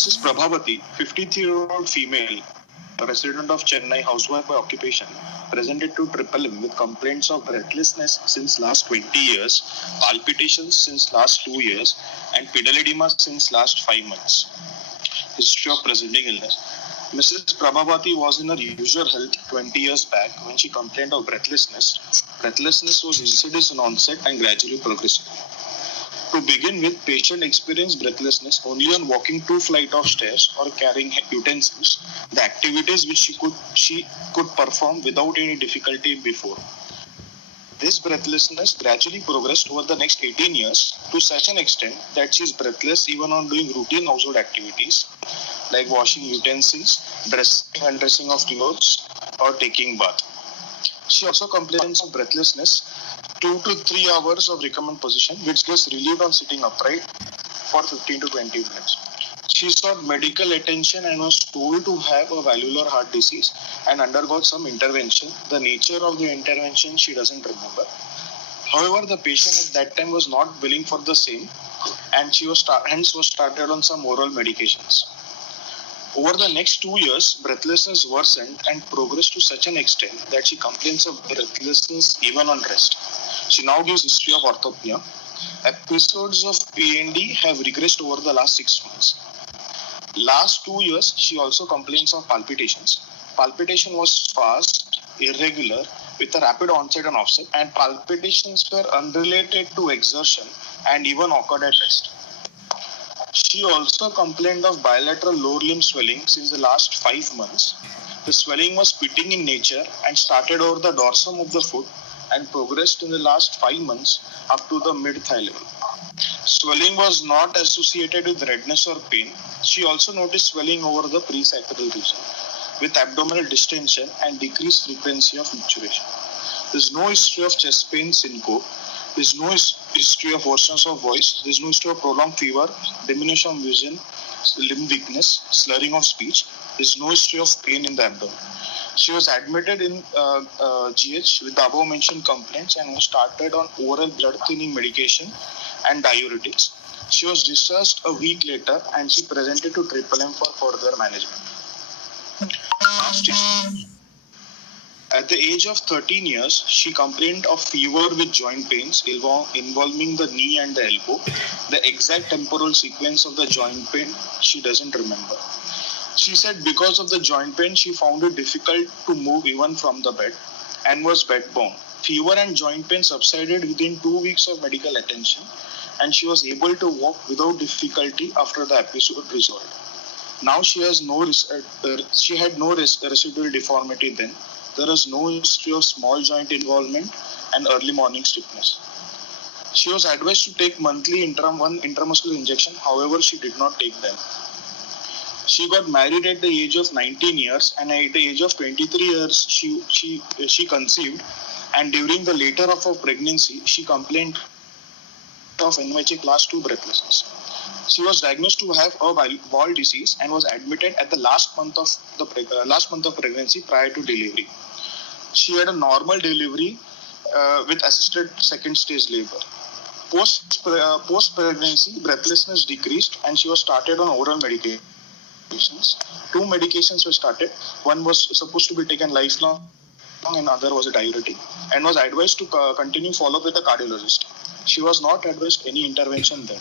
Mrs. Prabhavati, 53-year-old female, a resident of Chennai, housewife by occupation, presented to Triple M with complaints of breathlessness since last 20 years, palpitations since last 2 years, and pedal edema since last 5 months. History of presenting illness. Mrs. Prabhavati was in her usual health 20 years back when she complained of breathlessness. Breathlessness was insidious in onset and gradually progressive. To begin with, patient experienced breathlessness only on walking 2 flights of stairs or carrying utensils, the activities which she could perform without any difficulty before. This breathlessness gradually progressed over the next 18 years to such an extent that she is breathless even on doing routine household activities like washing utensils, dressing and dressing of clothes, or taking bath. She also complains of breathlessness 2 to 3 hours of recumbent position, which gets relieved on sitting upright for 15 to 20 minutes. She sought medical attention and was told to have a valvular heart disease and undergot some intervention. The nature of the intervention she doesn't remember. However, the patient at that time was not willing for the same, and she was hence was started on some oral medications. Over the next 2 years, breathlessness worsened and progressed to such an extent that she complains of breathlessness even on rest. She now gives history of orthopnea. Episodes of PND have regressed over the last 6 months. Last 2 years, she also complains of palpitations. Palpitation was fast, irregular, with a rapid onset and offset, and palpitations were unrelated to exertion and even occurred at rest. She also complained of bilateral lower limb swelling since the last 5 months. The swelling was pitting in nature and started over the dorsum of the foot and progressed in the last 5 months up to the mid-thigh level. Swelling was not associated with redness or pain. She also noticed swelling over the presacral region with abdominal distension and decreased frequency of micturition. There is no history of chest pain, syncope. There is no history of hoarseness of voice. There is no history of prolonged fever, diminution of vision, limb weakness, slurring of speech. There is no history of pain in the abdomen. She was admitted in GH with the above mentioned complaints and was started on oral blood thinning medication and diuretics. She was discharged a week later and she presented to Triple M for further management. At the age of 13 years, she complained of fever with joint pains involving the knee and the elbow. The exact temporal sequence of the joint pain she doesn't remember. She said because of the joint pain, she found it difficult to move even from the bed and was bedbound. Fever and joint pain subsided within 2 weeks of medical attention and she was able to walk without difficulty after the episode resolved. Now she had no residual deformity then. There is no history of small joint involvement and early morning stiffness. She was advised to take monthly intramuscular injection. However, she did not take them. She got married at the age of 19 years and at the age of 23 years she conceived, and during the later of her pregnancy she complained of NYHA class 2 breathlessness. She was diagnosed to have a ball disease and was admitted at the last month of pregnancy prior to delivery. She had a normal delivery with assisted second stage labor. Post pregnancy, breathlessness decreased and she was started on oral medications. 2 medications were started. One was supposed to be taken lifelong and other was a diuretic, and was advised to continue follow-up with a cardiologist. She was not advised any intervention then.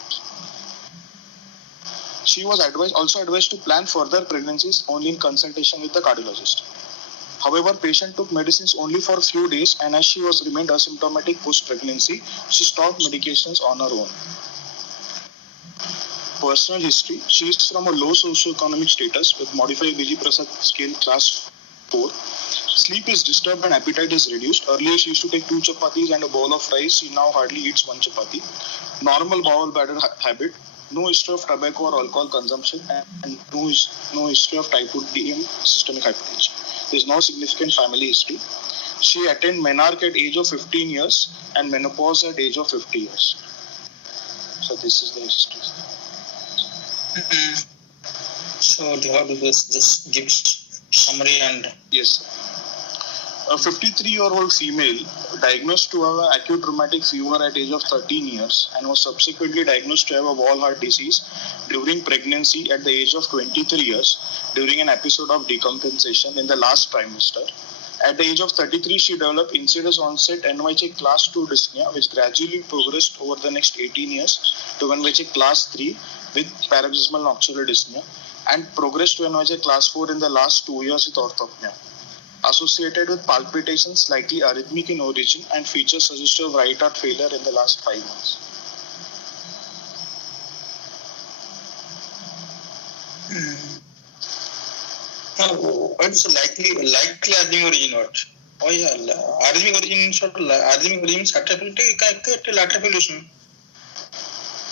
She was also advised to plan further pregnancies only in consultation with the cardiologist. However, patient took medicines only for a few days, and as she was remained asymptomatic post-pregnancy, she stopped medications on her own. Personal history: she is from a low socioeconomic status with modified Biji Prasad scale class 4. Sleep is disturbed and appetite is reduced. Earlier she used to take 2 chapatis and a bowl of rice. She now hardly eats 1 chapati. Normal bowel bladder habit. No history of tobacco or alcohol consumption, and no history of type 2 DM systemic hypertension. There is no significant family history. She attained menarche at age of 15 years and menopause at age of 50 years. So this is the history. So do you have to just give summary and... Yes. A 53-year-old female diagnosed to have acute rheumatic fever at age of 13 years and was subsequently diagnosed to have a wall heart disease during pregnancy at the age of 23 years during an episode of decompensation in the last trimester. At the age of 33, she developed incidence onset NYHA class 2 dyspnea, which gradually progressed over the next 18 years to NYHA class 3 with paroxysmal nocturnal dyspnea and progressed to NYHA class 4 in the last 2 years with orthopnea. Associated with palpitations likely arrhythmic in origin and features suggestive of right heart failure in the last 5 months. What's likely arrhythmic origin? What? Oh yeah, arrhythmic origin sort of arrhythmic origin is lateral fibrillation.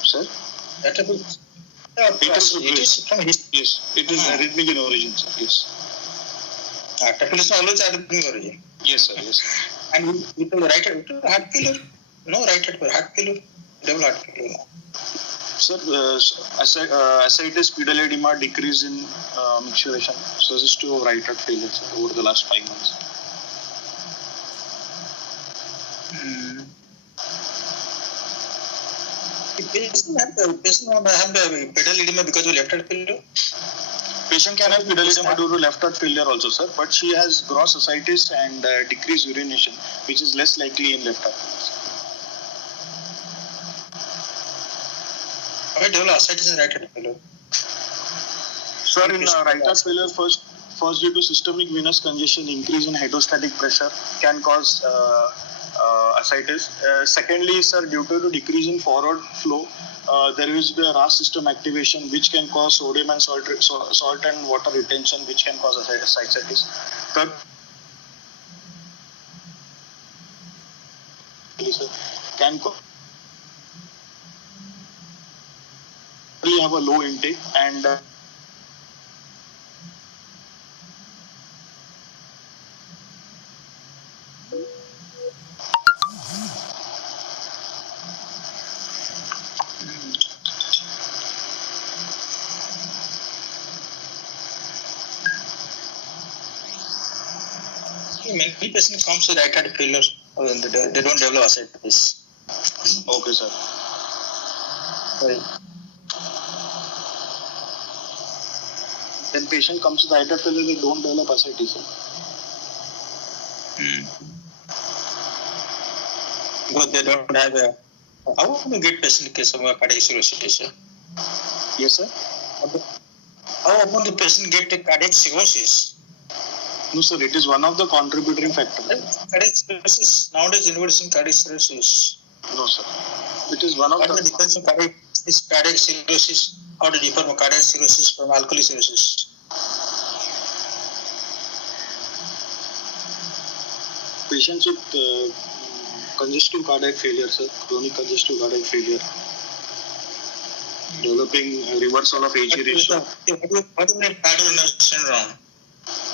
Sir? Lateral. It is from yes, it is arrhythmic in origin, sir. Yes. Lateral is always arrhythmic origin. Yes, sir. Yes. And with the right heart failure, no right heart failure, double heart failure. Sir, ascites, pedal edema, decrease in micturition, suggestive of right heart failure, sir, over the last 5 months. Patient have the pedal edema because of left heart failure. Patient can have pedal edema due to left heart failure also, sir, but she has gross ascites and decreased urination, which is less likely in left heart failure. Why develop ascites in right heart failure? Sir, in right heart failure, first due to systemic venous congestion, increase in hydrostatic pressure can cause ascites. Secondly, sir, due to decrease in forward flow, there is the RAS system activation, which can cause sodium and salt and water retention, which can cause ascites. Third, can have a low intake and many patients comes with right heart failure. They don't develop ascites. Okay, sir. Right. When patient comes with right heart failure, they don't develop ascites, sir. But they don't have a. How can you get patient in case of cardiac cirrhosis? Yes, sir. How often the patient get a cardiac cirrhosis? No, sir. It is one of the contributing factors. Cardiac cirrhosis nowadays involves in cardiac cirrhosis. No, sir. It is one of What is the difference in cardiac cirrhosis? How to differ from cardiac cirrhosis from alcoholic cirrhosis? Patients with congestive cardiac failure, sir, chronic congestive cardiac failure, developing reversal of AG ratio. What do you mean cardiorenal syndrome?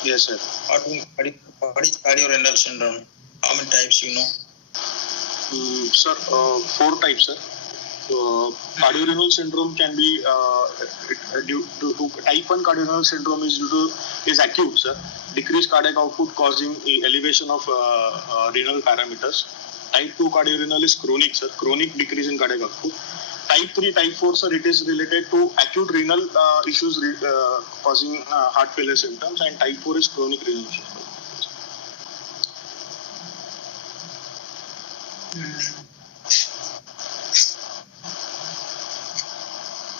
Yes, sir. What is cardiorenal syndrome? How many types you know? Sir, 4 types, sir. Cardiorenal syndrome can be due to type 1 cardiorenal syndrome is acute, sir. Decreased cardiac output causing elevation of renal parameters. Type 2 cardiorenal is chronic, sir. Chronic decrease in cardiac output. Type 3, type 4, sir, it is related to acute renal issues causing heart failure symptoms, and type 4 is chronic renal issues.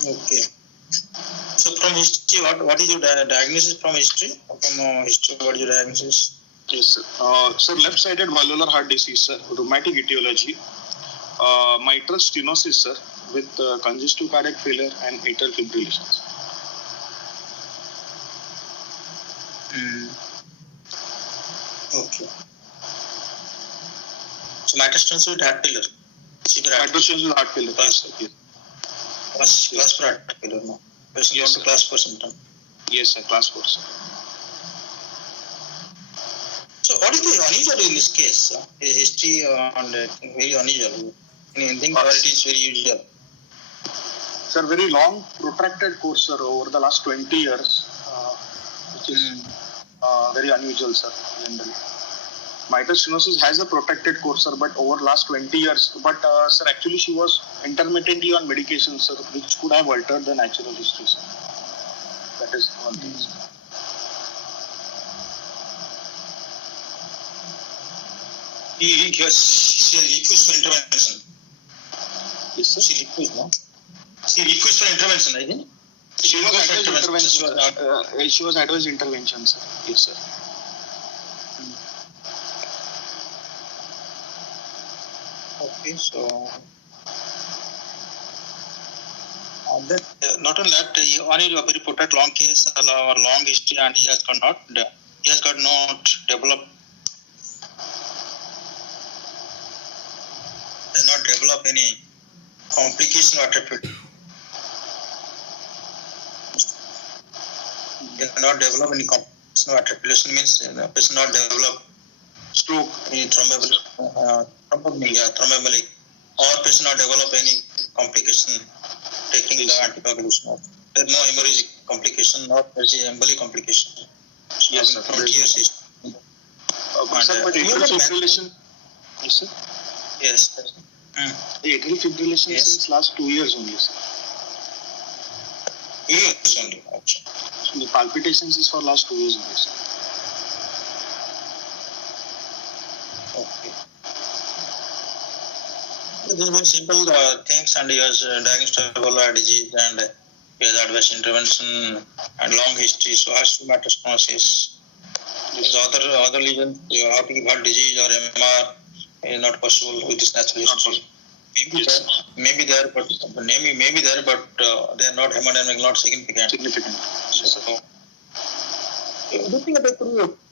Okay. So from history, what is your diagnosis from history? From history, what is your diagnosis? Yes, sir. Sir, left-sided valvular heart disease, sir, rheumatic etiology, mitral stenosis, sir, with congestive cardiac failure and atrial fibrillation. Okay. So mitral stenosis with heart failure. Mitral stenosis with heart failure. Yes, sir. Yes. Class for heart failure, no? Yes, sir. Class for symptom. Yes, sir. Class 4, sir. So what is the unusual in this case? History and very unusual. I think it is very usual. Sir, very long, protracted course, sir, over the last 20 years, which is very unusual, sir, generally. Mitral stenosis has a protected course, sir, but over last 20 years. But, sir, actually she was intermittently on medication, sir, which could have altered the natural history, sir. That is one thing, sir. She refused for intervention. Yes, sir. She refused, no? She refused for intervention, I think. She was advised intervention, sir. She was advised intervention, sir. Yes, sir. Okay, so that, not only that, one is a very protected long case, or long history, and he has got not developed, not develop any complication or treatment. Not develop any complication or treatment means the person not develop Stroke. any thromboembolic, or person not develop any complication taking the anticoagulation. There is no hemorrhagic complication, not embolic complication. Yes, sir. 20 years. Sir, but atrial fibrillation. Yes, sir. Yes. Atrial fibrillation Yes. since last 2 years only, sir. Years only. Okay. So the palpitations is for last 2 years only, sir. Okay. These are very simple things, and he was diagnosed with Ebola disease, and he has advanced intervention and long history. So as to mitral stenosis, other lesions, optic heart disease or MR is not possible with this natural history. Maybe they are, but they are not hemodynamic, not significant. Significant. Yes, sir. Good thing about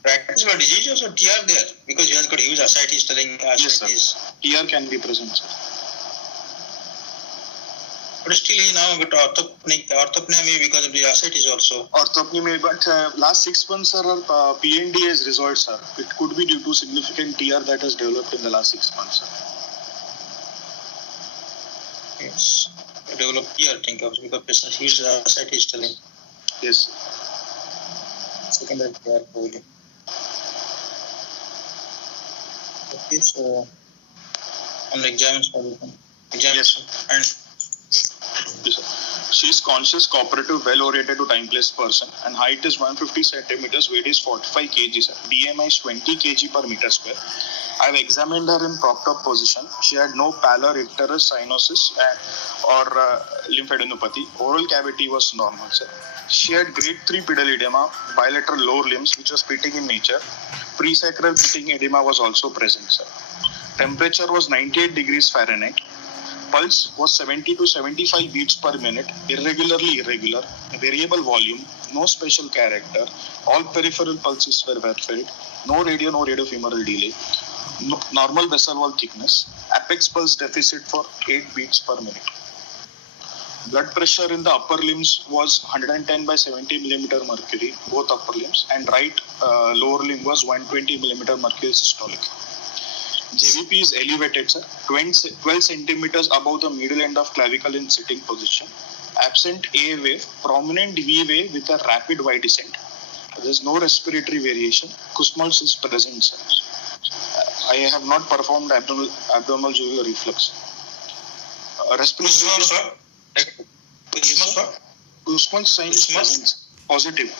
practical disease also TR there, because you have got huge ascites telling ascites. Yes, sir. TR can be present, sir. But still he now got orthopnea maybe because of the ascites also. Orthopnea may, but last 6 months, sir, PND has resolved, sir. It could be due to significant TR that has developed in the last 6 months, sir. Yes. Develop TR, think of, because patient huge ascites telling. Yes, sir. Secondary TR probably. Okay, so on the exams, Yes, sir. And Yes, sir. She is conscious, cooperative, well-oriented to time-place person, and height is 150 centimeters, weight is 45 kg, sir. BMI is 20 kg per meter square. I have examined her in propped up position. She had no pallor, icterus, cyanosis, or lymphadenopathy. Oral cavity was normal, sir. She had grade 3 pedal edema, bilateral lower limbs, which was pitting in nature. Presacral pitting edema was also present, sir. Temperature was 98 degrees Fahrenheit. Pulse was 70 to 75 beats per minute, irregularly irregular, variable volume, no special character. All peripheral pulses were verified. No radiofemoral delay. No, normal vessel wall thickness. Apex pulse deficit for 8 beats per minute. Blood pressure in the upper limbs was 110 by 70 millimeter mercury, both upper limbs, and right lower limb was 120 millimeter mercury systolic. JVP is elevated, sir, 12 centimeters above the middle end of clavicle in sitting position. Absent A wave, prominent V wave with a rapid Y descent. There is no respiratory variation. Kussmaul's is present, sir. I have not performed abdominal jugular reflex. Respiratory. Kussmaul's sign is present. Positive.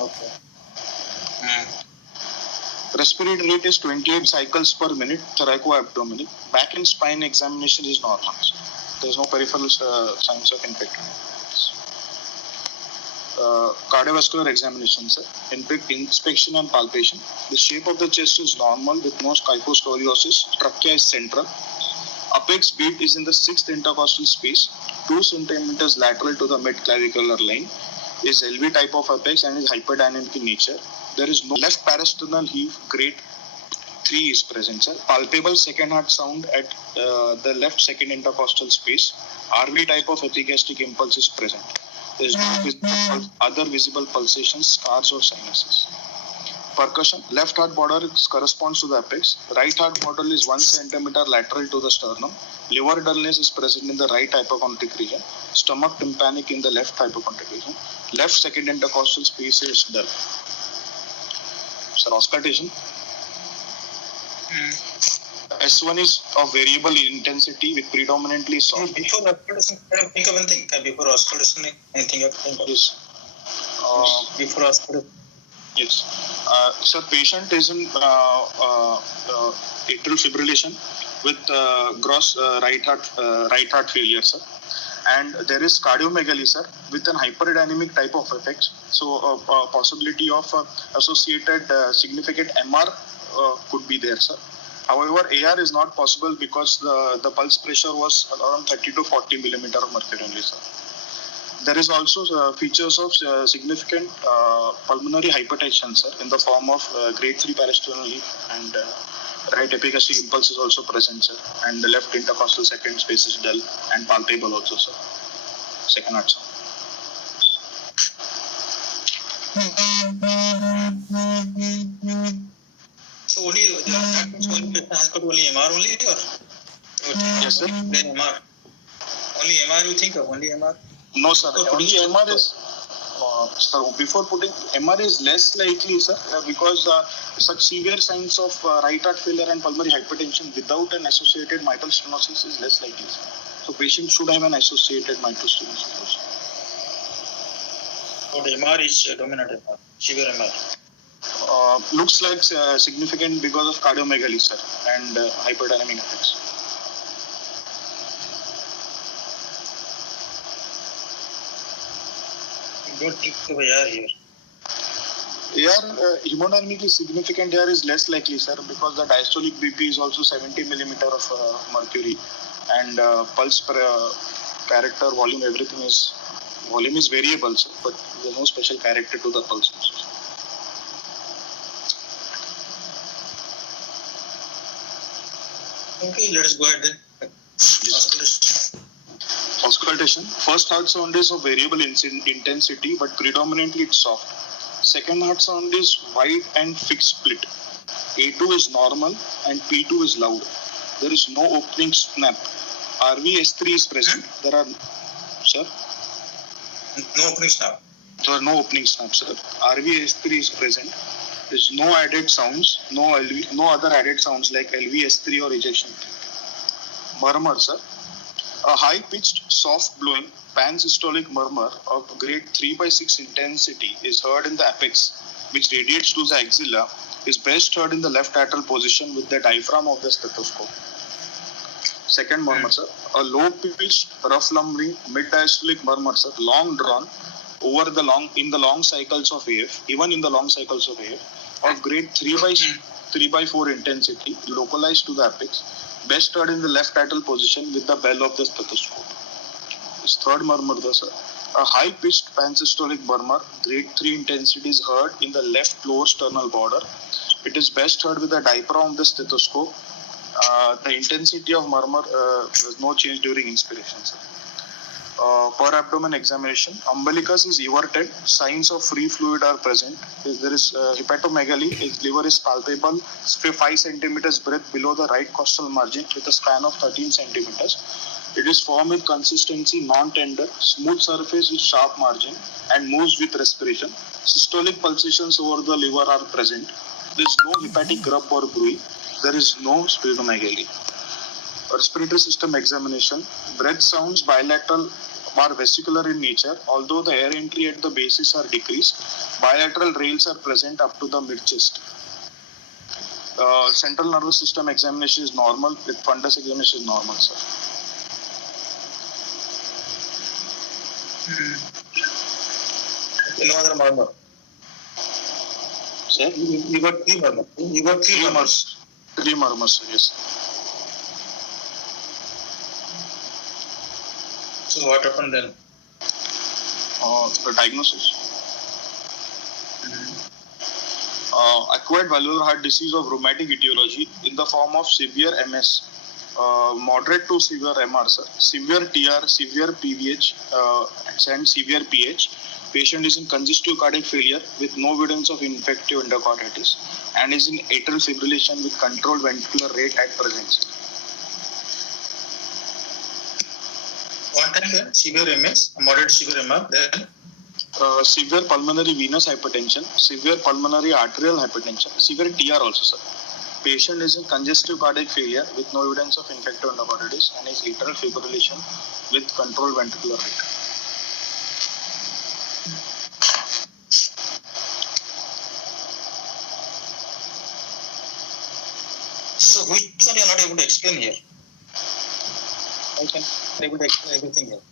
okay. Respiratory rate is 28 cycles per minute, thoracoabdominal. Back and spine examination is normal. There is no peripheral signs of infection. Cardiovascular examination, sir. Inspection and palpation. The shape of the chest is normal with no kyphoscoliosis. Trachea is central. Apex beat is in the 6th intercostal space, 2 centimeters lateral to the mid-clavicular line. Is LV type of apex and is hyperdynamic in nature. There is no left parasternal heave, grade 3 is present, sir. Palpable second heart sound at the left second intercostal space. RV type of epigastric impulse is present. There is no other visible pulsations, scars or sinuses. Percussion, left heart border corresponds to the apex. Right heart border is 1 centimeter lateral to the sternum. Liver dullness is present in the right hypochondric region. Stomach tympanic in the left hypochondric region. Left second intercostal space is dull. Sir, auscultation. S1 is of variable intensity with predominantly soft. Before auscultation, think of one thing. Before auscultation, anything of think of. Yes. Before auscultation. Yes. Sir, patient is in atrial fibrillation with gross right heart failure, sir. And there is cardiomegaly, sir, with an hyperdynamic type of effects. So, possibility of associated significant MR could be there, sir. However, AR is not possible because the pulse pressure was around 30 to 40 millimeter of mercury only, sir. There is also features of significant pulmonary hypertension, sir, in the form of grade 3 parasternal leak, and right epigastric impulse is also present, sir, and the left intercostal second space is dull and palpable also, sir. Second heart sound. So only that means one patient has got only MR only, or Yes, sir. then MR. Only MR you think of? Only MR? No, sir. Only MR is. Sir, before putting MR is less likely, sir, because such severe signs of right heart failure and pulmonary hypertension without an associated mitral stenosis is less likely, sir. So patient should have an associated mitral stenosis also. So the MR is dominant MR, severe MR. Looks like significant because of cardiomegaly, sir, and hyperdynamic effects. Don't think of AR here. AR, hemodynamically significant AR is less likely, sir, because the diastolic BP is also 70 millimeter of mercury, and pulse character, volume, everything is variable, sir, but there is no special character to the pulse. Okay, let us go ahead then. Auscultation. First heart sound is of variable intensity, but predominantly it's soft. Second heart sound is wide and fixed split. A2 is normal and P2 is loud. There is no opening snap. RVS3 is present. There are, sir? No opening snap. There are no opening snaps, sir. RVS3 is present. There is no added sounds, no other added sounds like LVS3 or ejection. Murmur, sir. A high-pitched, soft-blowing, pansystolic murmur of grade 3/6 intensity is heard in the apex, which radiates to the axilla, is best heard in the left atrial position with the diaphragm of the stethoscope. Second murmur, sir. A low-pitched, rough lumbering, mid-diastolic murmur, sir, long drawn in the long cycles of AF, even in the long cycles of AF, of grade 3/4 intensity, localized to the apex, best heard in the left atrial position with the bell of the stethoscope. This third murmur, sir. A high-pitched pansystolic murmur, grade 3 intensity, is heard in the left lower sternal border. It is best heard with the diaphragm of the stethoscope. The intensity of murmur has no change during inspiration, sir. Per abdomen examination, umbilicus is everted, signs of free fluid are present. There is hepatomegaly, his liver is palpable, 5 centimeters breadth below the right costal margin with a span of 13 centimeters. It is formed with consistency non-tender, smooth surface with sharp margin, and moves with respiration. Systolic pulsations over the liver are present. There is no hepatic rub or bruit. There is no splenomegaly. Respiratory system examination, breath sounds bilateral are vesicular in nature, although the air entry at the bases are decreased. Bilateral rails are present up to the mid-chest. Central nervous system examination is normal, with fundus examination is normal, sir. No other murmur. Sir? You got three murmurs. You got three murmurs. Three murmurs, yes. So what happened then? The diagnosis. Acquired valvular heart disease of rheumatic etiology in the form of severe MS, moderate to severe MR, sir. Severe TR, severe PVH, and severe PH. Patient is in congestive cardiac failure with no evidence of infective endocarditis and is in atrial fibrillation with controlled ventricular rate at present. One time then, severe MS, moderate severe MR, then severe pulmonary venous hypertension, severe pulmonary arterial hypertension, severe TR also, sir. Patient is in congestive cardiac failure with no evidence of infective endocarditis and is atrial fibrillation with controlled ventricular rate. So which one you are not able to explain here? I can able to explain everything here.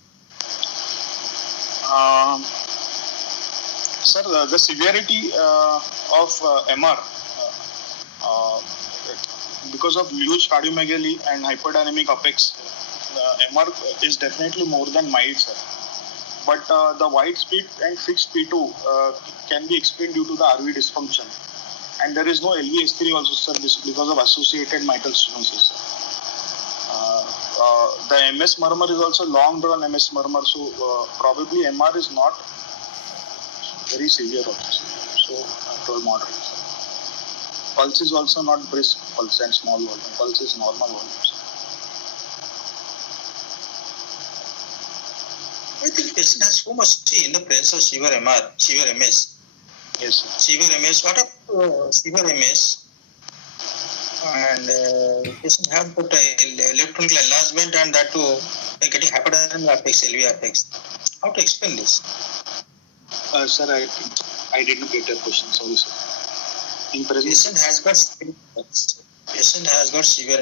Sir, the severity of MR because of huge cardiomegaly and hyperdynamic apex, MR is definitely more than mild, sir. But the widespread and fixed P2 can be explained due to the RV dysfunction. And there is no LVS3 also, sir, because of associated mitral stenosis, sir. The MS murmur is also long drawn MS murmur, so probably MR is not very severe also. So control moderate. Pulse is also not brisk pulse and small volume. Pulse is normal volume. I think patient has so much in the presence of severe MR, severe MS. Yes, sir. Severe MS. What about severe MS? And patient have got a left ventricular enlargement and that too getting hyperdynamic apex, LV apex. How to explain this? Sir, I did not get your question. Sorry, sir. In Patient has got severe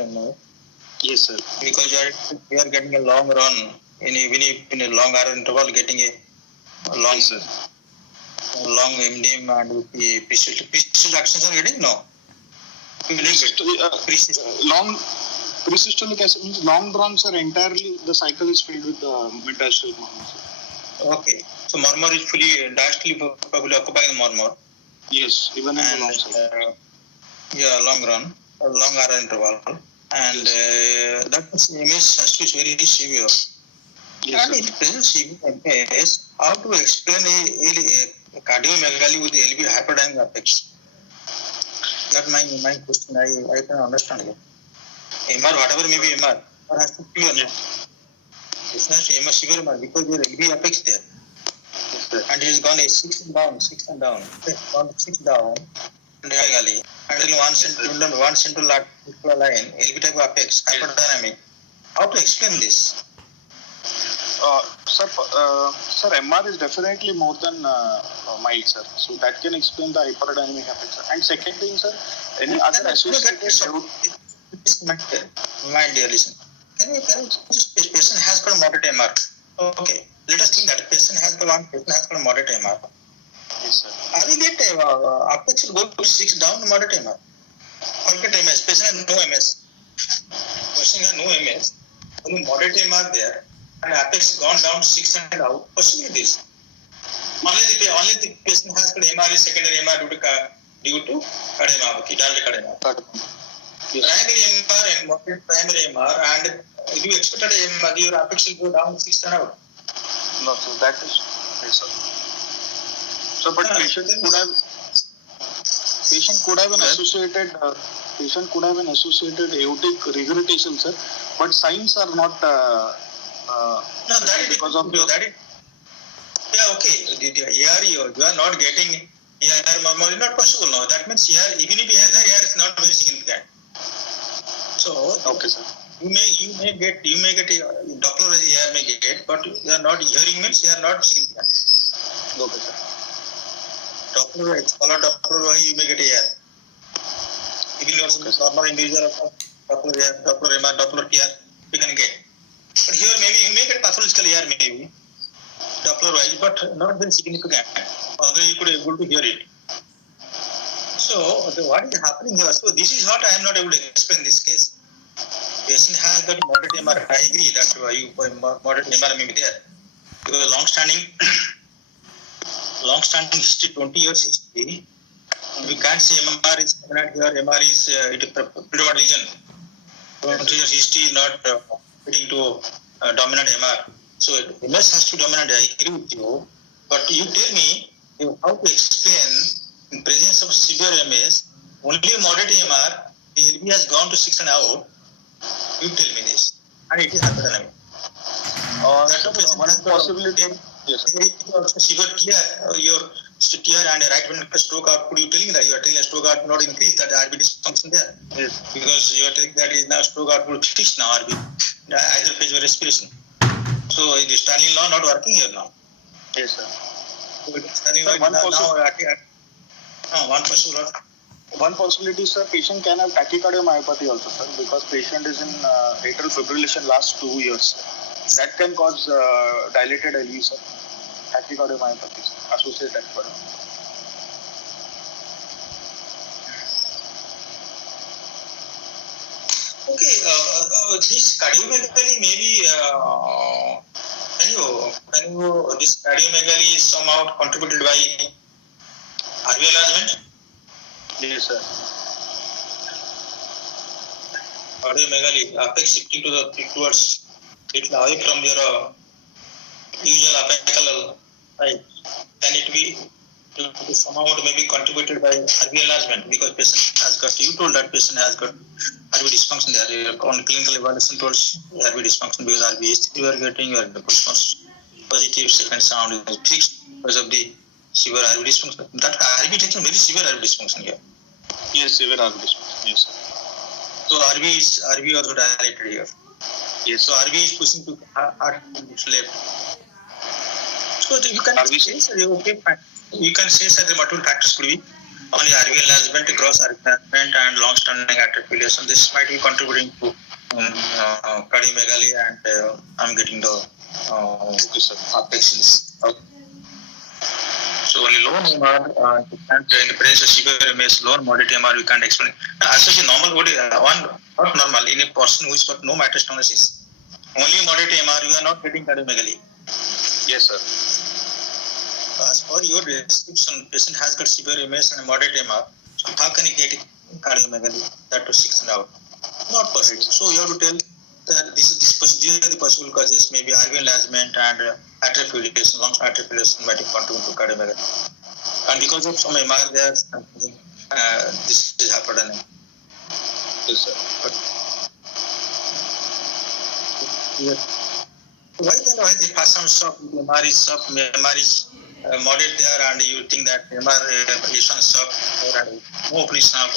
MS. Yes, sir. Because you are getting a long run in a long hour interval, getting a long Yes, sir. long MDM and with the persistent actions are getting no. Long presystolic acid means long drawn, sir. Entirely the cycle is filled with mid-diastolic murmur. Okay, so murmur is fully diastole probably occupying the murmur. Yes, even in the long cycle. Long run, long hour interval, and that MS has to be very severe. Yes, And in present severe MS, how to explain a cardiomegaly with LV hyperdynamic apex? That's my question. I can understand it. MR, whatever may be MR, or has to be or not. It's not MR severe MR because your LV apex there. Yes, sir. And he's gone 6 and down. Gone 6 down. Diagonally. Until one central line, LV type of apex, hyperdynamic. How to explain this? Sir, MR is definitely more than mild, sir. So that can explain the hyperdynamic apex, sir. And second thing, sir, any other associated... My dear, listen. Can you just patient has got a moderate MR? Okay. Let us think that patient has got moderate MR. Yes, sir. Are we get apex will go to 6 down moderate MR? Forget MS. Patient has no MS. Patient has no MS. Only moderate MR there. And apex gone down to 6 and out. Question is this. Only the patient has got MR is secondary MR due to cardiomyopathy. Yes. Primary MR and moderate primary MR, and if you expected MR, your apex will go down 6 and out. No, so that is... Yes, sir. So, but patient could have an associated aortic regurgitation, sir. But signs are not... No, that is because of that is. Yeah, okay. You are not getting ER murmur is not possible now. That means ER, even if ER is not very significant. So okay, sir. You may get Doppler ER may get, but you are not hearing means you are not significant. Okay, sir. Doppler you may get ER. Even your normal individual Doppler MR, Doppler PR you can get. But here maybe you may get pathological ER maybe Doppler wise, but not very significant. Although you could be able to hear it. So what is happening here? So this is what I am not able to explain this case. Patient has got moderate MR. I agree that moderate MR may be there because long-standing history, 20 years history. We can't say MR is dominant here. MR is predominant region. 20 years history is not fitting to dominant MR. So MS has to dominate. I agree with you. But you tell me how to explain in presence of severe MS, only moderate MR, the LV has gone to 6 and out. You tell me this. And it is hyperdynamic. One possibility. Yes, sir. There is also severe TR, your TR and a right ventricular stroke output. You telling that you are telling a stroke output not increase, that RB dysfunction there. Yes. Because you are telling that is now stroke output fixed now RB, either phase or respiration. So the Stalin law not working here now. Yes, sir. So Stalin Sir, law one possible. One possibility, sir, patient can have tachycardiomyopathy also, sir, because patient is in atrial fibrillation last 2 years. That can cause dilated LV, sir. Tachycardiomyopathy, sir. Associated tachycardiomyopathy. Okay, this cardiomegaly maybe can you this cardiomegaly is somehow contributed by RV enlargement? Yes, sir. Cardiomegaly apex shifting to the towards it away from your usual apical right. Can it be somehow maybe contributed by RV enlargement because patient has got, you told that patient has got RV dysfunction there on clinical evaluation towards RV dysfunction because RV is you are getting your positive second sound is fixed because of the severe RV dysfunction. That RV taking very severe RV dysfunction here. Yes, severe RV dysfunction. Yes, sir. So RV also dilated here. Yes. So RV is pushing to heart left. So you can RV say, okay, fine. You can say that the multiple factors could be only RV enlargement, gross RV enlargement, and long-standing atrial fibrillation. This might be contributing to cardiomegaly, and I'm getting the apex. Okay. So only low MR and in the presence of severe MS, low and moderate MR we can't explain. Associate normal body, not normal in a person who has got no metastasis. Only moderate MR you are not getting cardiomegaly. Yes, sir. As per your description, patient has got severe MS and moderate MR. So how can he get cardiomegaly? That to 6 out. Not possible. So you have to tell that these are the possible causes, maybe RV enlargement and atrial fibrillation, long atrial fibrillation might contribute to cardiomegaly. And because of some MR there, this is happening. Yes, sir. Why the first sound stop? MR is up, MR is moderate there, and you think that MR is on stop and no opening now.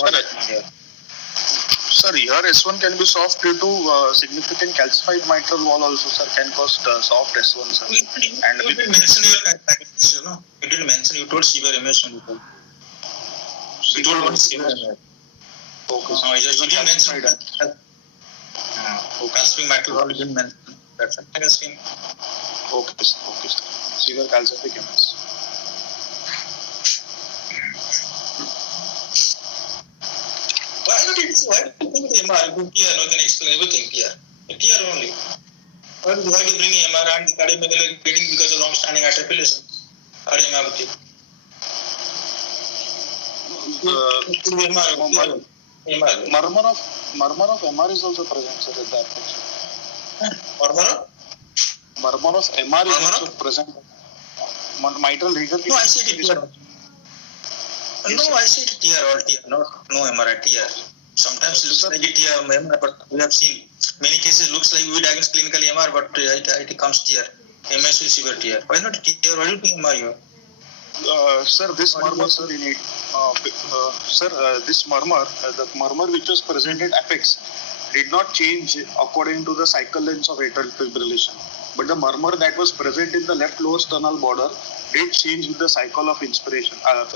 Sir, here S1 can be soft due to significant calcified mitral wall also, sir, can cause soft S1, sir. You didn't mention your you didn't mention, you told severe MS only. You told only severe MS. Okay. You didn't mention that. Calcific mitral wall, you didn't mention. That's a calcific. Okay, sir. Okay, sir. Severe calcific MS. Why do you think the MR? Here, no can explain everything here. Here only. Why do you bring MR and the cardiomegaly getting because of long-standing atrial fibrillation? Cardiomyopathy. Murmur of MR is also present, sir, at that point. Murmur of MR is also present. Mitral region. No, I see it here. No, I see it here all here. No MRI here. Sometimes it looks like it here, MR, but we have seen many cases looks like we diagnose clinical MR, but it comes here. MS is severe here. Why not here? Why do you think MR here? Sir, this murmur, sir, in it, this murmur, the murmur which was present at apex did not change according to the cycle lengths of atrial fibrillation. But the murmur that was present in the left lower sternal border did change with the cycle of inspiration of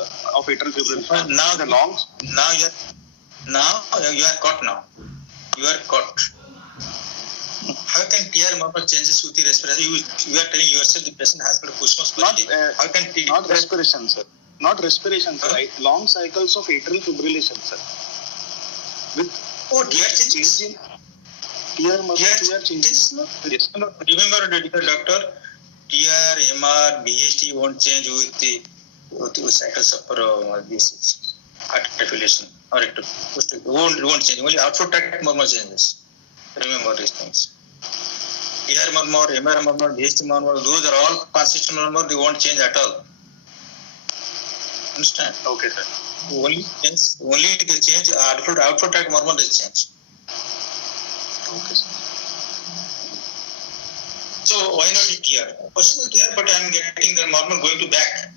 atrial fibrillation. Now the longs. Now you are caught now. You are caught. How can TR murmur changes with the respiration? You are telling yourself the patient has got a push positive. How can not respiration, sir. Not respiration, sir. Right? Long cycles of atrial fibrillation, sir. With TR changes. TR changes. Yes. Remember, doctor, TR, MR, BHT won't change with the cycles of this atrial fibrillation or it won't change. Only outflow tract murmur changes. Remember these things. TR murmur, MR murmur, BHT murmur, those are all consistent murmur, they won't change at all. Understand? Okay, sir. Only they change outflow tract murmur they change. Okay, sir. So why not tear? Possible tear, but I am getting the murmur going to back.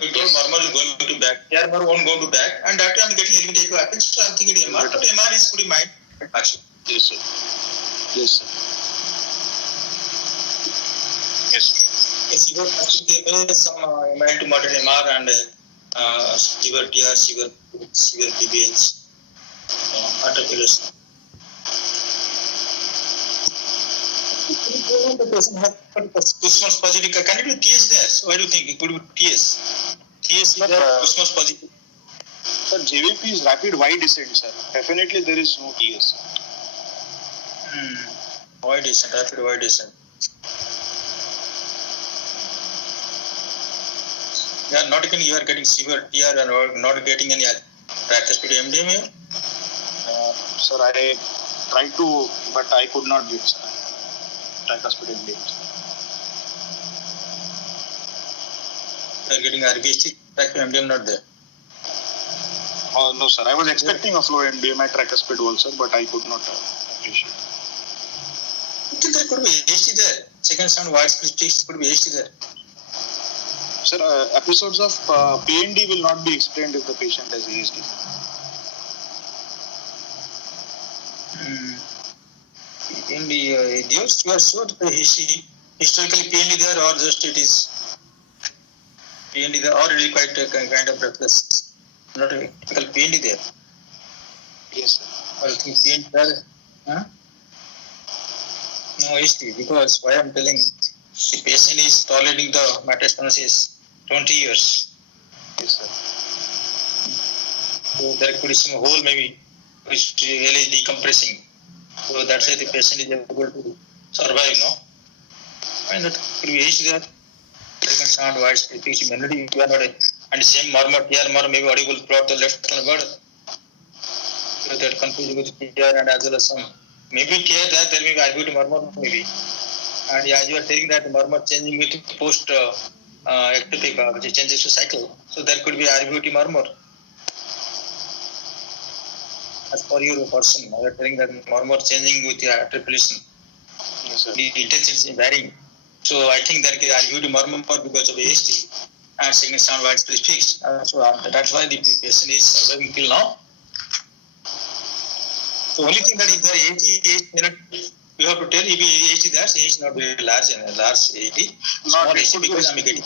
We told murmur is going to back. Tear murmur won't go to back, and that time I am getting LV type of so I am thinking MR, but MR is pretty mild. Actually. Yes, sir. Yes, sir. Yes. Yes, you got some mild to moderate MR and severe TR, severe PBH, articulation. The person has Christmas positive. Can it be TS there? So why do you think it could be TS? TS is Christmas positive. Sir, JVP is rapid Y descent, sir. Definitely there is no TS. Y descent, rapid Y descent. You are getting severe TR and not getting any tricuspid MDM here? Sir, I tried to, but I could not get, sir. Tricuspid MDM. You are getting RBST, tricuspid MDM not there? No, sir. I was expecting a flow MDM at tricuspid also, but I could not appreciate. I think there could be AST there. Second sound widespread speaks could be AST there. Sir, episodes of PND will not be explained if the patient has ASD. In the you are sure historically PND there or just it is PND there or it is quite a kind of breathless. Not a typical PND there. Yes, sir. I think PND there. Huh? No ASD because why I am telling the patient is tolerating the metastasis 20 years. Yes, sir. So there could be some hole maybe which really decompressing. So that's why the patient is able to survive, no? And that could be aged there. Second sound voice, pitch, melody, you are not and same murmur, TR murmur may be audible throughout the left word. So that confusing with TR and as well as some maybe TR there may be argued murmur maybe. And yeah, you are saying that murmur changing with post ectopic which changes to cycle. So there could be argued murmur. As for your person, you are telling that murmur changing with the articulation. Yes, sir. The intensity is varying. So I think there is argued murmur because of AST and second sound widespread speaks. So that's why the patient is surviving till now. The only thing that if there is you have to tell if AST there, AST is not very large and large AST. Small AST because I am getting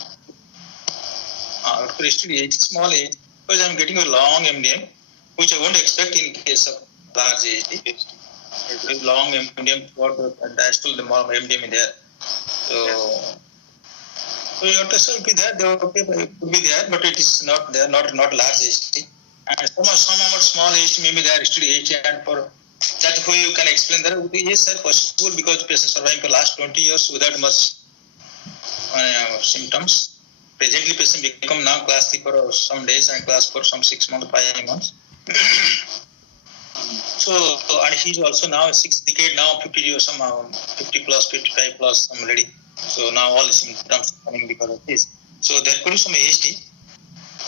small AST because I am getting a long MDM which I won't expect in case of large AST. Long MDM for the diastole the MDM is there. So your test will be there. It could be there, but it is not there. Not large AST. And some amount small AST may be there. Still AST and for that way you can explain that. Yes, sir, possible because patient surviving for last 20 years without much symptoms. Presently, patient become now class 3 for some days and class 4 some 6 months, 5 months. So and he's also now 6th decade now 50 or some 50 plus 55 plus I'm ready. So now all the symptoms are coming because of this. So there could be some AST,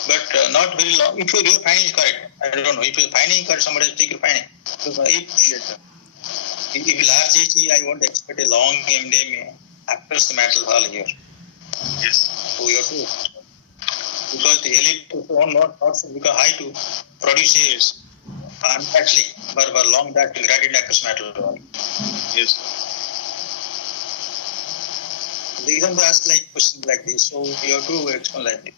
but not very long. If your finding is correct, I don't know. If your finding is correct, somebody will take your finding. So if large AST, I won't expect a long MDM across the metal hall here. Yes. So you have to because the elite not because high to produce actually but long that gradient across metal hall. Yes. They don't ask like questions like this, so you have to explain like this.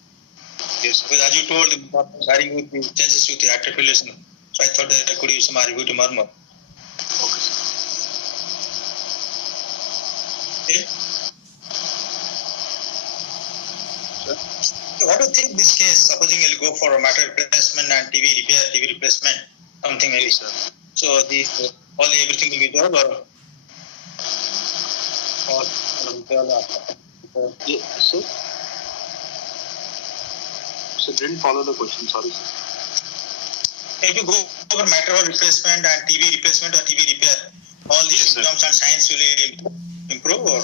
Yes. Because as you told, the varying with the changes with the articulation, so I thought that I could use some argued murmur. Okay. Okay. Sir? What do you think this case? Supposing you'll go for a matter replacement and TV repair, TV replacement, something like this. Yes, sir. So everything will be done or Yes, sir. So didn't follow the question. Sorry, sir. If you go over matter of replacement and TV replacement or TV repair, all these symptoms and signs will improve or?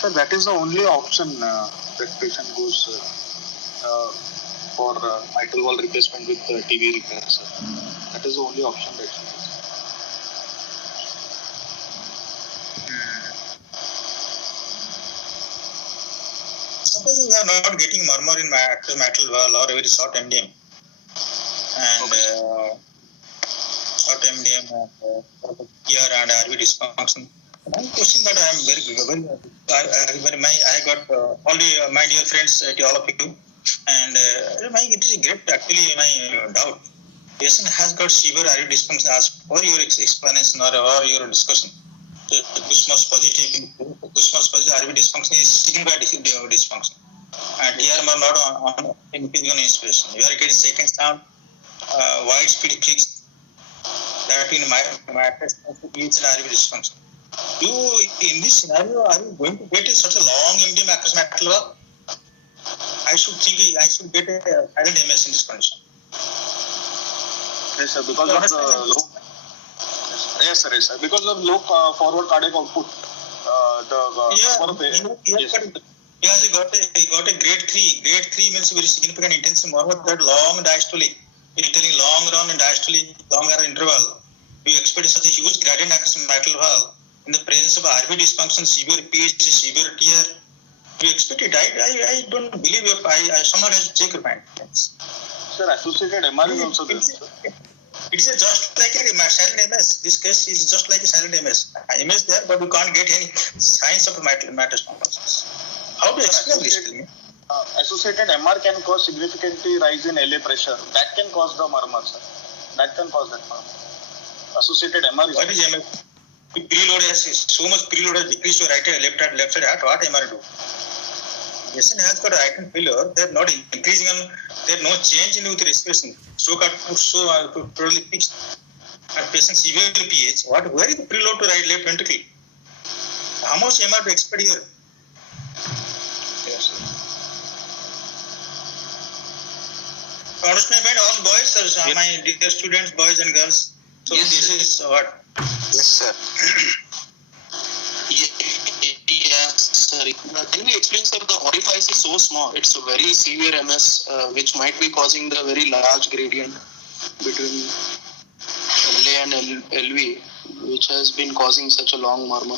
Sir, that is the only option that patient goes for mitral valve replacement with TV repair, sir. That is the only option that she has. we are not getting murmur in mitral valve or a very short MDM. And short MDM and here and RV dysfunction. One question that I am I got all my dear friends, all of you, and it is a great actually my doubt. Patient has got severe RV dysfunction as per your explanation or your discussion. Kussmaul's positive RV dysfunction is significant dysfunction. And TR not on increasing on inspiration. You are getting second sound, wide speed kicks. That in my test is an RV dysfunction. You in this scenario, are you going to get such a long MDM across mitral valve? I should get a silent MS in this condition. Yes, sir. Because of the low. Yes, sir. Because of low forward cardiac output. He got a grade 3. Grade 3 means very significant intensive murmur that long diastole. You're telling long run and diastole, long interval. You expect such a huge gradient across mitral valve in the presence of RV dysfunction, severe PH, severe TR. You expect it. I don't believe your. Someone has to check your mind. Sir, associated MR is also there. It's just like a silent MS. This case is just like a silent MS. MS there, but you can't get any signs of mitral thrombosis. How to explain this to me? Associated MR can cause significantly rise in LA pressure. That can cause the murmur, sir. That can cause that murmur. Associated MR is. What is MR? Preload has so much preload has decreased your left side heart. What MR do? Patient has got right and failure. They are not increasing on. There is no change in with respiration. Stroke output totally fixed. And patient severe PH. Where is the preload to left ventricle? How much MR to expect here? Yes, sir. Understand all boys, sir, my dear students, boys and girls. So yes, this is what? Yes, sir. Yes, sir. Can we explain, sir, the orifice is so small, it's a very severe MS, which might be causing the very large gradient between LA and LV, which has been causing such a long murmur.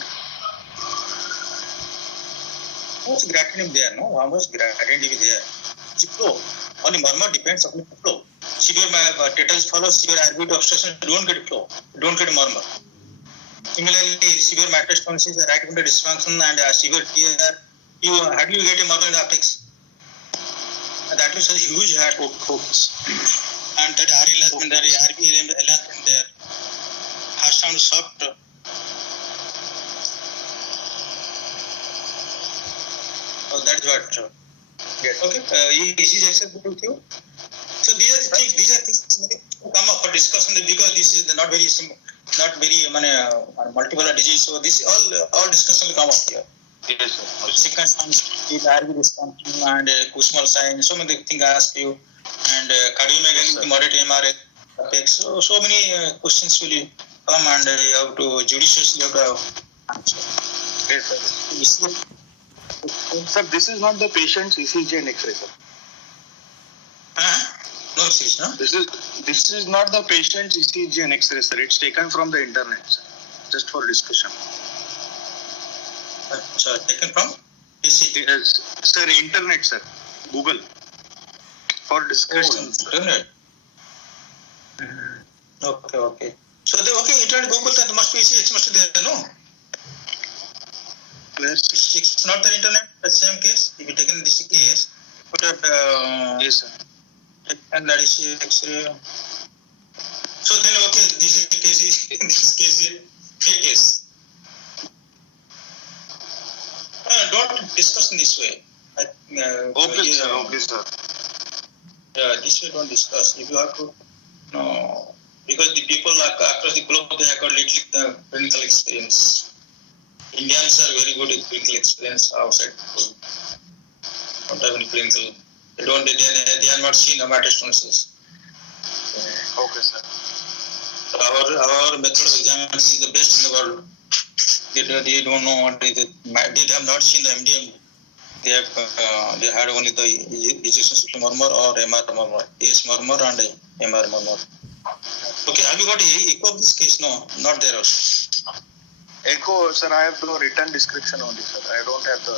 How much gradient there, no? How much gradient is there? The flow. Only murmur depends on the flow. Severe tetals follow severe RV obstruction, don't get flow, don't get murmur. Similarly, severe mitral stenosis, right ventricular dysfunction, and severe TR. How do you get a murmur in the optics? That is a huge heart focus. And that RV enlargement there, RV enlargement there. Heart sound soft. So that is what. Yes. Okay. Is this acceptable with you? So these are things to come up for discussion because this is not very multiple disease. So this all discussion will come up here. Yes, sir. Second is RV dysfunction and Kussmaul sign. So many things I ask you and cardiomegaly with moderate MR. So many questions will come and you have to judiciously answer. Yes, sir. Sir, this is not the patient's ECG and X-ray, sir. No disease, no? This is not the patient's ECG and X-ray, sir. It's taken from the internet, sir. Just for discussion. So taken from ECG? Yes, sir. Internet, sir. Google. For discussion. Oh, internet. Okay. So internet Google that must be ECG must be there, no? Yes. It's not the internet, the same case. If you taken this case, put up yes, sir. And that is X-ray. So then this case is a case. Don't discuss in this way. Okay, sir. This way don't discuss. If you have to, no, because the people across the globe they have got little clinical experience. Indians are very good at clinical experience outside. Don't have any clinical. They are not seen mitral stenosis. Okay, sir. Our method of examination is the best in the world. They don't know what they have not seen the MDM. They had only the ejection system murmur or MR murmur, AS murmur and MR murmur. Okay, have you got echo of this case? No, not there also. Echo, sir, I have the written description only, sir. I don't have the.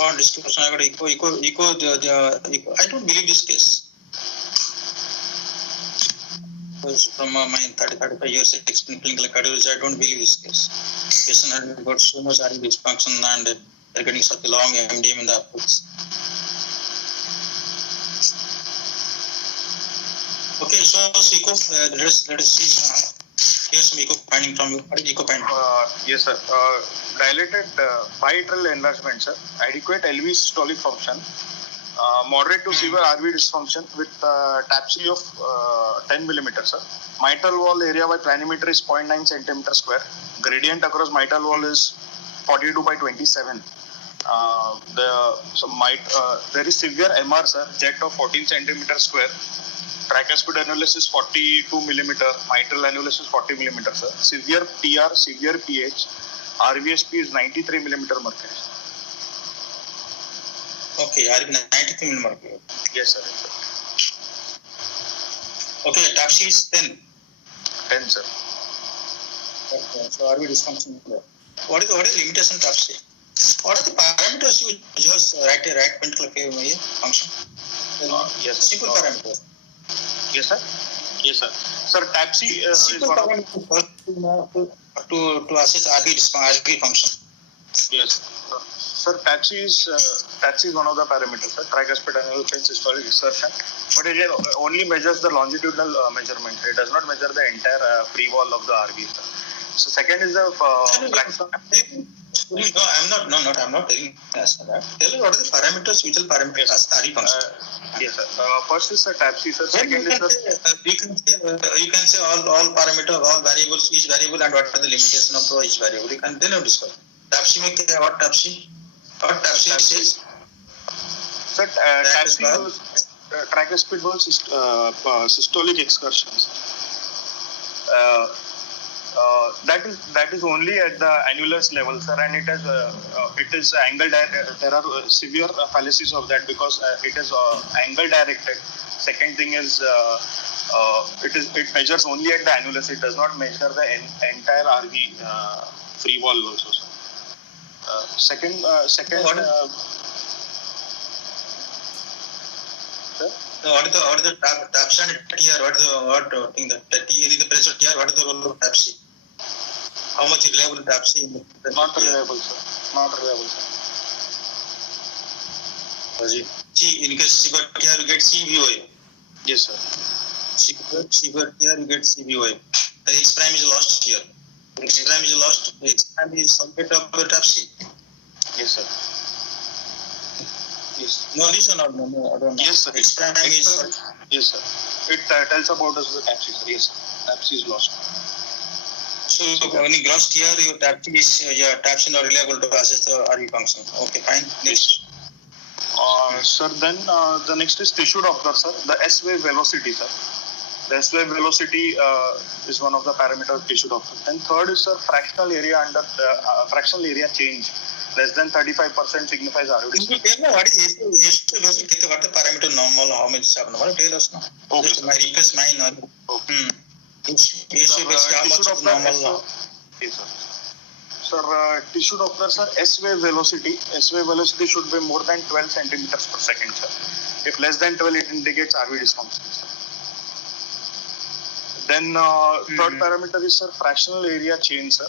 or distribution I got eco. I don't believe this case. Because from my 35 years experience in clinical cardiology, I don't believe this case. Patient had got so much RV dysfunction and they're getting such a long MDM in the upwards. Okay, so eco, let us see. Here's some eco finding from you. What is eco finding? Yes, sir. Dilated bilateral enlargement, sir. Adequate LV systolic function. Moderate to severe RV dysfunction with TAPSE of 10 millimeter, sir. Mitral wall area by planimeter is 0.9 centimeter square. Gradient across mitral wall is 42 by 27. There is severe MR, sir. Jet of 14 centimeter square. Tricuspid annulus is 42 millimeter. Mitral annulus is 40 millimeter, sir. Severe PR, severe PH. RVSP is 93 millimeter mercury. Okay, RV 93 millimeter. Yes, sir. Okay, TAPSE is 10. 10, sir. Okay, so RV dysfunction. What is the limitation of TAPSE? What are the parameters you just right ventricular function? Yes, sir. Simple parameters. Yes, sir. Yes, sir. Sir, TAPSE is Simple one of parameters to assess RV function. yes. Sir, TAPSE is one of the parameters, sir. Tricuspid annulus systolic exertion, but it only measures the longitudinal measurement. It does not measure the entire free wall of the RV, sir. So second is the fraction. No, I'm not telling us that. Tell me what are the parameters, which are parameters as RV function. Yes, sir. First is the TAPSE, sir. Second is the you can say all parameters, all variables, each variable, and what are the limitation of each variable. You can then discuss. TAPSE में क्या what TAPSE? What TAPSE says? sir, TAPSE was tricuspid wall systolic excursions. That is only at the annulus level, sir, and it is angle there are severe fallacies of that because it is angle directed. Second thing is it measures only at the annulus. It does not measure the entire RV free wall also, sir. Second. What is the TAPSE and TR? What thing that T in the presence of TR? What is the role of TAPSE? How much reliable TAPSE in the presence Not of TR? reliable, sir. Not reliable, sir. See, in case severe TR, you get CVOA. Yes, sir. Severe TR, you get CVOA. The X prime is lost here. X prime is lost. X prime is subject of the TAPSE. Yes, sir. Yes. No, this one, no, I don't know. Yes, sir. X prime is. Yes, sir. It tells about us the TAPSE, sir. Yes, sir. TAPSE is lost. So when you gross TR, your TAPSE not reliable to assess the RV function. Okay, fine. Next. Sir, then the next is tissue Doppler, sir. The S-wave velocity, sir. The S-wave velocity is one of the parameters of tissue Doppler. Then third is, sir, fractional area fractional area change. Less than 35% signifies RV. Can you tell me what is what the parameter normal, how much is abnormal? Tell us now. Okay. Just my request mine. Okay. Tissue based how much is normal? Yes, sir. Sir, tissue Doppler, sir, S-wave velocity. S-wave velocity should be more than 12 centimeters per second, sir. If less than 12, it indicates RV dysfunction, sir. Then third parameter is, sir, fractional area change, sir.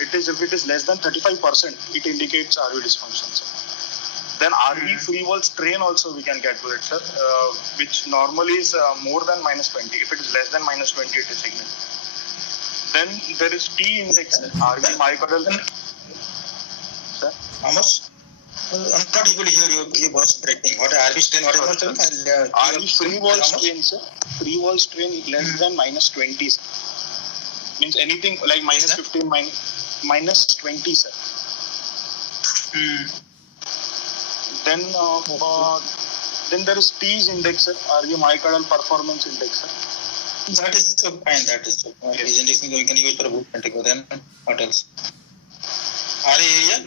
If it is less than 35%, it indicates RV dysfunction, sir. Then RV free wall strain also we can get to it, sir, which normally is more than -20. If it is less than -20, it is significant. Then there is T index, RV myocardial. Sir? How much? I'm not able to hear your voice breaking. What RV strain? What is RV free wall strain, sir. Free wall strain less than -20, sir. Means anything like -15, -20, sir. Then there is T's index, sir. RV myocardial performance index, sir. That is so fine. That is so fine. Yes. Index we can use for a boot pentacle. Then what else? RA area.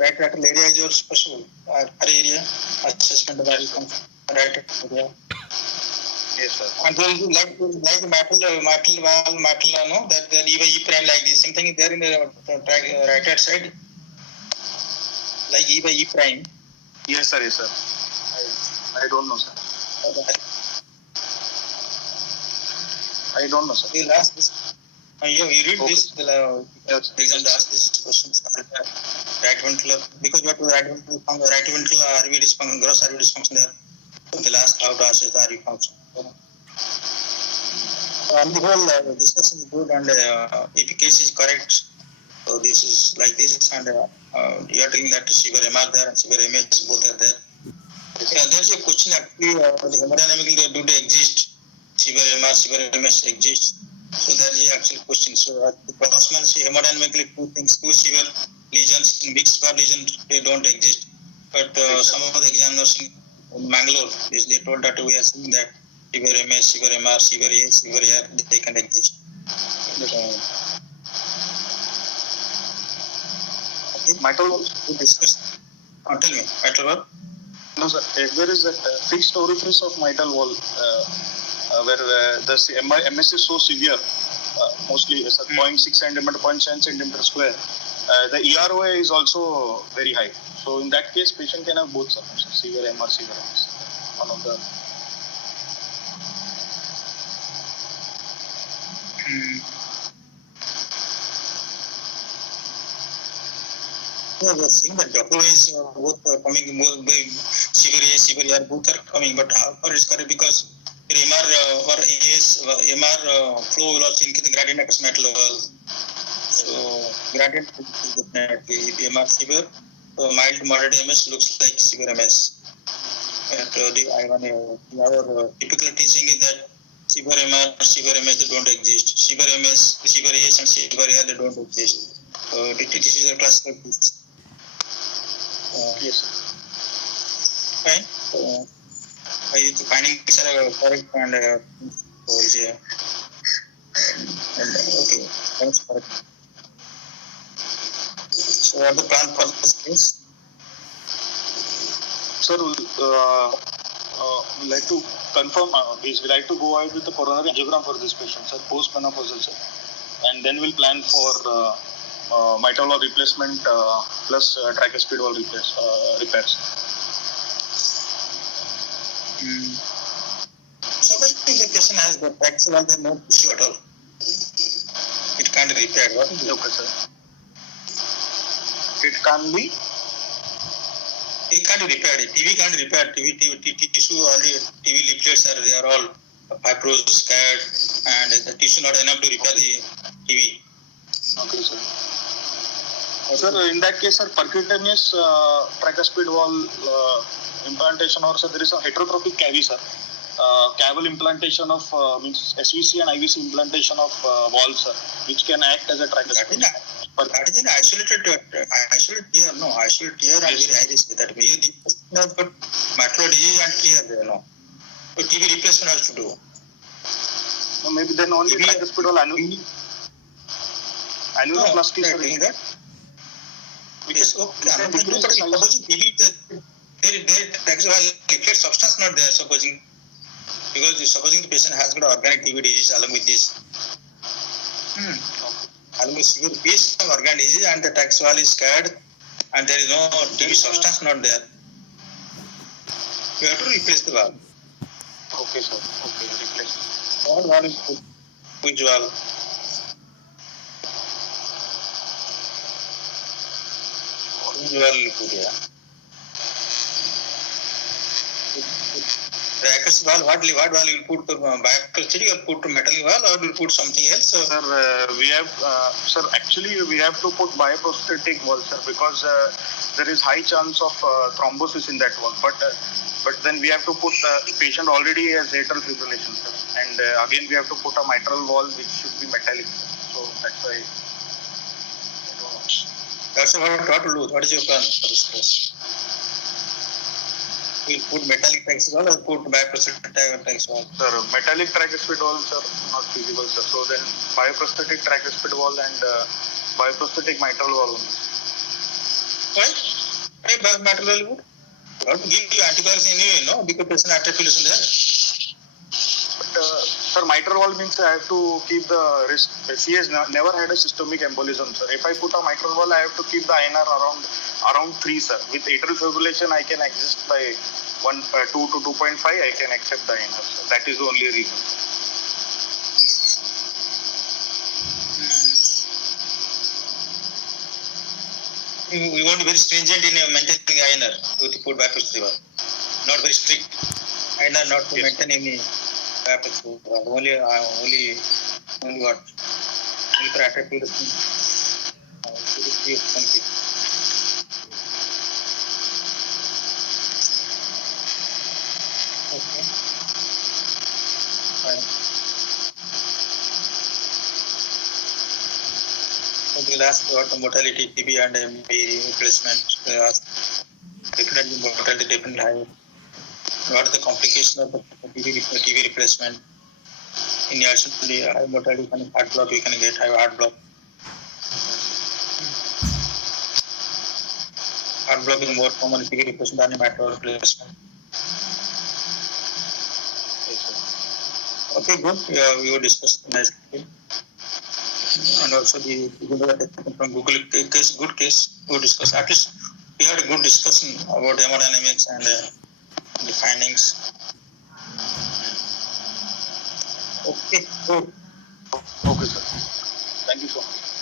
Right lateral area is your special. RA area assessment of RV function. Right area. Yes, sir. And there is like the mitral valve, no, that the E prime like this. Same thing is there in the right hand side. Like E by E prime. Yes, sir. Yes, sir. I don't know, sir. I don't know, sir. You ask this. You read Okay. this. Yes, sir. Exam ask this questions. Right ventricular, because you have to right ventricular RV dysfunction, gross RV dysfunction there. So they'll ask how to assess the RV function. And the whole discussion is good, and if the case is correct, so this is like this, and you are telling that severe MR there and severe MS both are there. Yeah, there's a question actually, the hemodynamically do they exist? Severe MR, severe MS exist. So that is the actual question. So the Crossman see hemodynamically two severe lesions, mixed bar lesions, they don't exist. But some of the examiners in Mangalore, they told that we are seeing that severe MS, severe MR, severe A, severe R, they can exist. Mitral valve? To discuss. Tell me, mitral valve? No, sir. If there is a fixed orifice of mitral valve where the MS is so severe, mostly 0.6 centimeter, 0.7 centimeter square, the EROA is also very high. So in that case, patient can have both circumstances, severe MR, severe MS. One of the. No, we are seeing that Dr. is both coming more by severe A, severe R, both are coming, but how far is correct because MR or AS, MR flow will also increase the gradient across mitral valve. So gradient is definitely MR severe. So mild moderate MS looks like severe MS. And our typical teaching is that severe MR, severe MS they don't exist. Severe MS, severe AS and severe AR they don't exist. So this is a classical piece. Yes, sir. Fine. So the findings are correct and okay, thanks for it. So what are the plan for this case? Sir, we'd like to confirm, we'd like to go ahead with the coronary angiogram for this patient, sir, post-menopausal, sir. And then we'll plan for mitral valve replacement plus tricuspid valve repairs. Suppose the patient has the tricuspid valve and no issue at all. It can't be repaired. What is it? Okay, sir. It can be? It can't be repaired. TV can't be repaired. TV tissue already, TV leaflets are, they are all fibrous, scarred, and the tissue not enough to repair the TV. Okay, sir. Sir, in that case, sir, percutaneous tricuspid valve implantation, or sir, there is a heterotrophic cavity, sir. Caval implantation of means SVC and IVC implantation of valve, sir, which can act as a tricuspid. That is an isolated tear. No, isolated tear and very high risk. That way, but mitral disease and tear there, no. So TV replacement has to do. So maybe then only tricuspid valve annuloplasty, no, sir. Doing that. Yes, okay. Supposing TV, there liquid substance not there. Supposing the patient has got organic TB disease along with this. Along with severe piece of organic disease and the tax valve is scared and there is no TB substance not there. You have to replace the valve. Okay, sir. Okay, replace. What valve is put? Which valve? Which valve you put here? Tricuspid valve, what valve you will put to biaxial or put to metal valve or will put something else? Sir, we have, sir, actually we have to put bioprosthetic valve, sir, because there is high chance of thrombosis in that valve. But then we have to put patient already has atrial fibrillation, sir. And again we have to put a mitral valve which should be metallic, sir. So that's why. That's what to do. What is your plan for this case? We put metallic tricuspid valve or put bioprosthetic tricuspid valve? Sir, metallic tricuspid valve, sir, not feasible, sir. So then bioprosthetic tricuspid valve and bioprosthetic mitral valve. Why? Why mitral valve? You have to give you antivirus anyway, no? Because patient atrial fibrillation there. But sir, Sir, mitral valve means I have to keep the risk. She has never had a systemic embolism, sir. If I put a mitral valve, I have to keep the INR around 3, sir. With atrial fibrillation, I can adjust by 2 to 2.5. I can accept the INR, sir. That is the only reason. We want to be very stringent in maintaining INR with put bypass valve. Not very strict. INR not to maintain any bypass valve. Only what? Only for attractive Okay. Fine. So we'll ask about the mortality, TB and MB replacement. Definitely mortality definitely high. What are the complications of the TB replacement? In addition to the high mortality, heart block, you can get high heart block. Heart block is more common TB replacement than mitral replacement. Okay, good. We will discuss nicely. And also from Google case, good case, good discuss. At least we had a good discussion about hemodynamics and the findings. Okay, good. Okay, sir. Thank you so much.